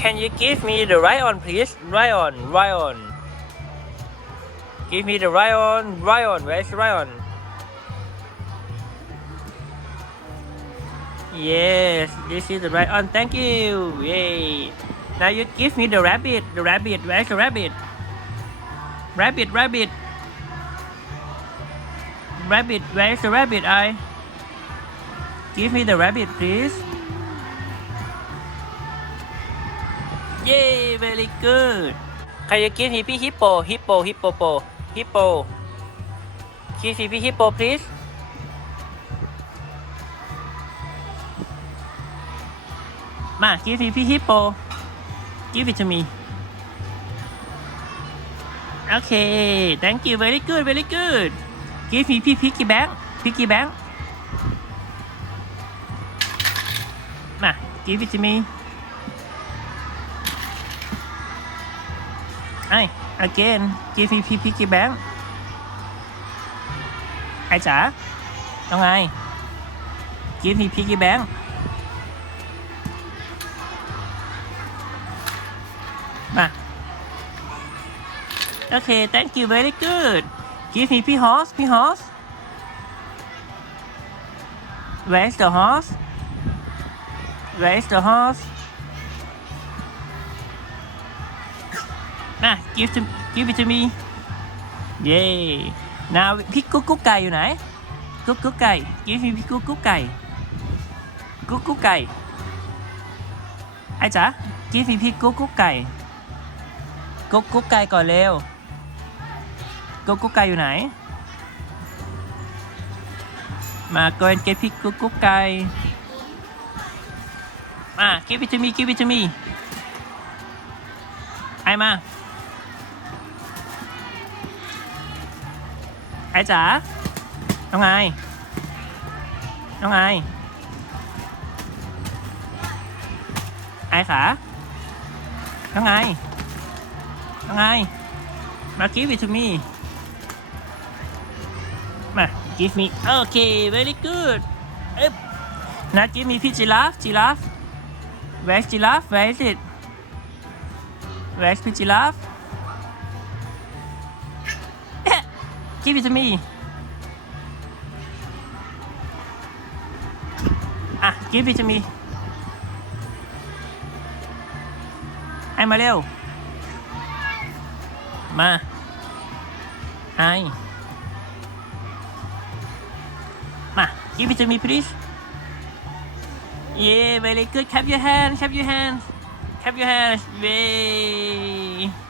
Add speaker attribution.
Speaker 1: can you give me the right on please? Right on, right on. Give me the right on, right on, where's the right on? Yes, this is the right on, thank you, yay. Now you give me the rabbit, the rabbit, where's the rabbit? Rabbit, rabbit. Rabbit, where's the rabbit? I give me the rabbit, please. เย่เวลิกเกอรครจะกิฮิปปี้ฮิปโปฮิปโปฮิปโปโปฮิปโปคีซีพี่ฮิปโป please มาคีซีพี่ฮิปโป give it to me โอเค thank you very good very good give me พี่พิกกี้แบงค์พิกกี้แบงค์มา give it to me Ai? Again, chia phi phi phi chia bán Ai trả? Không ai Chia phi phi chia bán Mà Ok, thank you, very good Give me P horse, P horse Where the horse? Where the horse? nè give to give it to me yay now pick cúc cúc cày này cúc cúc cày give me pick cúc cúc cày cúc cúc cày ai chả give me pick cúc cúc cày cúc cúc cày còi leo cúc cúc cày này mà quên cái pick cúc cúc cày à give it to me give it to me ai mà ไอ้จ๋าน้องไอน้องไอไอ้ขาน้องไอน้งไอมากี v e it to me มา give me okay very good เอ๊ะนะ give me พี่จิราฟจิราฟ where's จิราฟ where is it where's พี่จิราฟ Give it to me. Ah, give it to me. Hi, Mario. Ma. Hi. Ma, give it to me, please. Yeah, very good. Have your hands, have your hands. Have your hands. Yay.